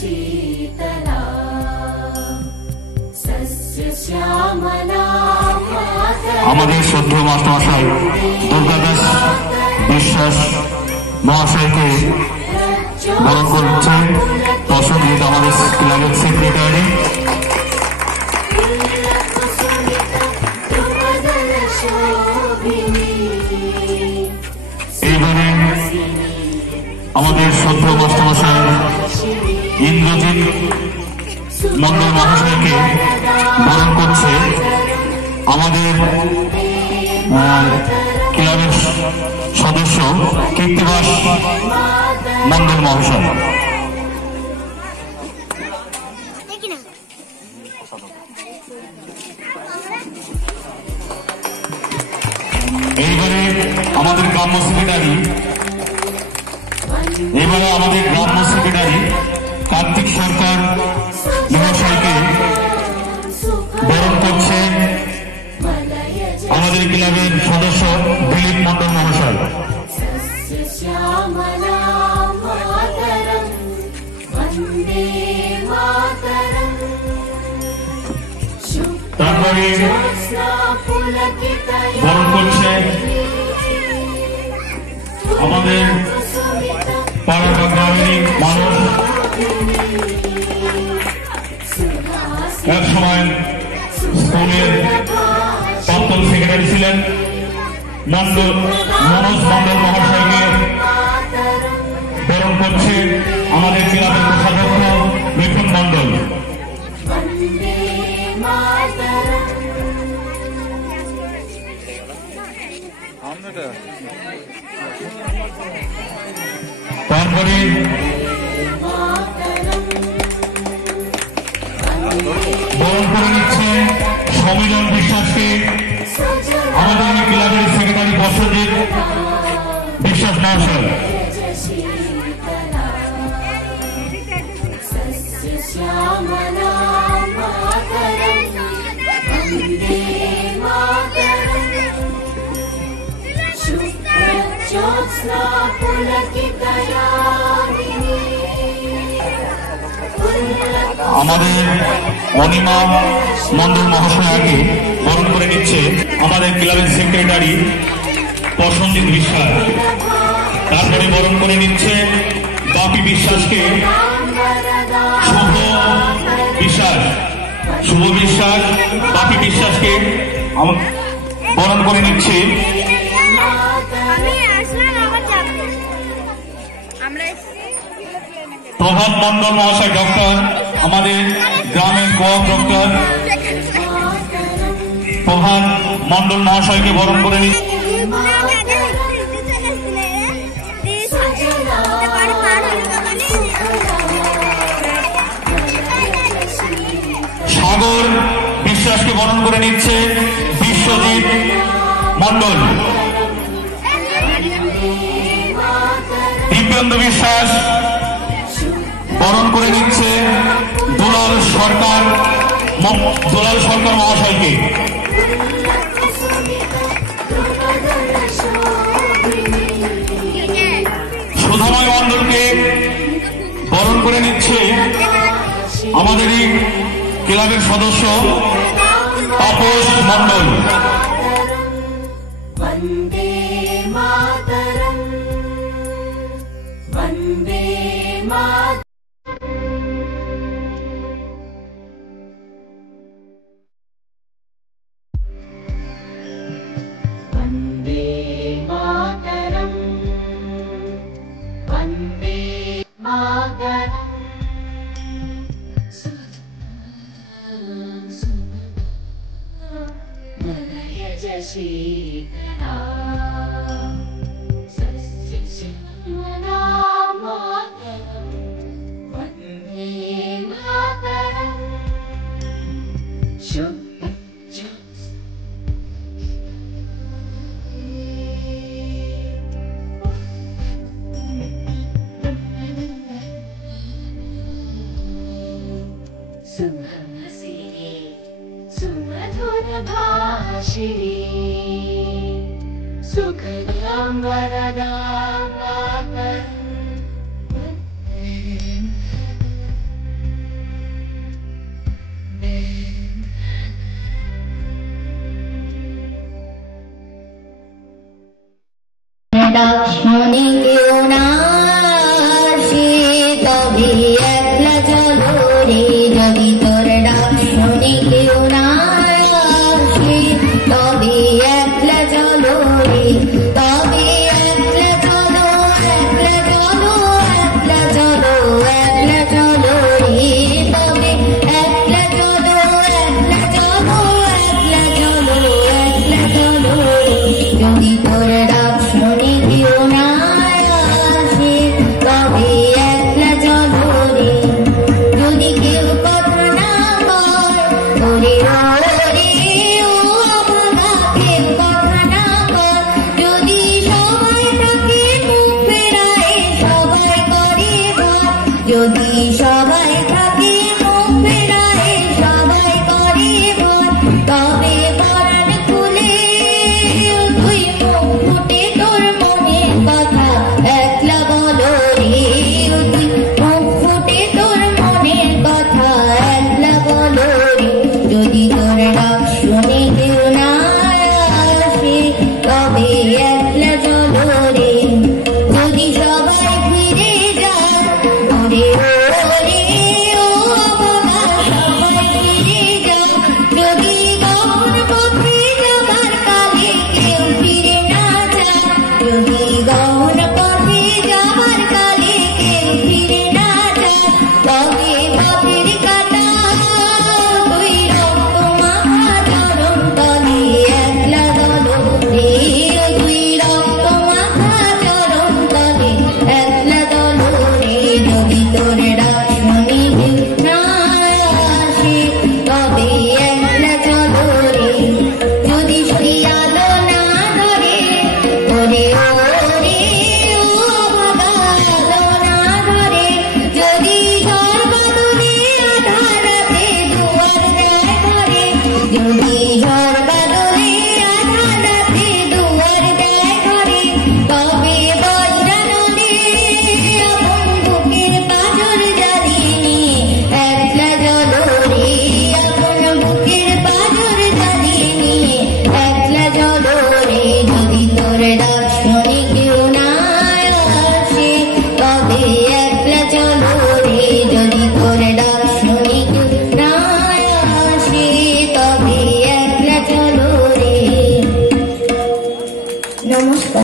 शीतला सस्यश्यामला আমাদের শ্রদ্ধেয় মাস্টারমশাই দুর্গাদাস বিশ্বাস মহাশয়কে বরণ করছে প্রসঙ্গিত আমাদের ক্লাবের সেক্রেটারি। এইবারে আমাদের শ্রদ্ধেয় মাস্টারমশাই ইন্দ্রজিৎ মন্ডল মহাশয়কে বরণ করছে আমাদের ক্লাবের সদস্য কীর্তিবাস মন্ডল মহাশয়। এইবারে আমাদের গ্রাম্য সেক্রেটারি কার্তিক সরকার মহাশয়কে বরণ করছে আমাদের ক্লাবের সদস্য দিলীপ মন্ডল মহাশয়। তারপরে বরণ করছে আমাদের পাড়া বা গ্রামের মানুষ, এক সময় স্কুলের প্রাক্তন সেক্রেটারি ছিলেন মনোজ মন্ডল মহাশয়কে বরণ করছে আমাদের ক্লাবের কোষাধ্যক্ষ মিঠুন মন্ডল। তারপরে বরণ করে নিচ্ছে সমীরণ বিশ্বাসকে আমাদের ক্লাবের সেক্রেটারি বর্ষজিৎ বিশ্বাস মহাশয়। আমাদের অনিমা মন্ডল মহাশয়াকে বরণ করে নিচ্ছে আমাদের ক্লাবের সেক্রেটারি প্রসঞ্জিৎ বিশ্বাস। তারপরে বরণ করে নিচ্ছে বাপি বিশ্বাসকে শুভ বিশ্বাস বাপি বিশ্বাসকে বরণ করে নিচ্ছে প্রভাত মন্ডল মহাশয় ডক্টর, আমাদের গ্রামের কোঅপ ডক্টর প্রভাত মন্ডল মহাশয়কে বরণ করে নিচ্ছে সাগর বিশ্বাসকে বরণ করে নিচ্ছে বিশ্বজিৎ মন্ডল। দিব্যেন্দু বিশ্বাস বরণ করে নিচ্ছে দুলাল সরকার মহাশয়কে। সুধাময় মন্ডলকে বরণ করে নিচ্ছে আমাদেরই ক্লাবের সদস্য তাপস মন্ডল। वन्दे मातरम् वन्दे मातरम् वन्दे मातरम् वन्दे मातरम् शीतला सस्यश्यामला मातरम् वन्दे मातरम् सुहासिनी सुमधुरभाषिणी सुखदां वरदां मातरम् ডাক শুনে কেউ না আসে তবে একলা চলো রে, যদি তোর ডাক শুনে কেউ না আসে তবে একলা চলো রে, তবে একলা চলো, একলা চলো, একলা চলো, একলা চলো রে, তবে একলা চলো, একলা চলো, একলা চলো, একলা চলো রে, যদি তোর ডাক শুনে কেউ না আসে তবে একলা চলো রে, যদি কেউ কথা না কয় ওরে ওরে ও বাবা, কেউ কথা না কয়, যদি সবাই থাকে মুখ ফেরায় সবাই করে ভয়, যদি সবাই থাকে মুখ ফেরায়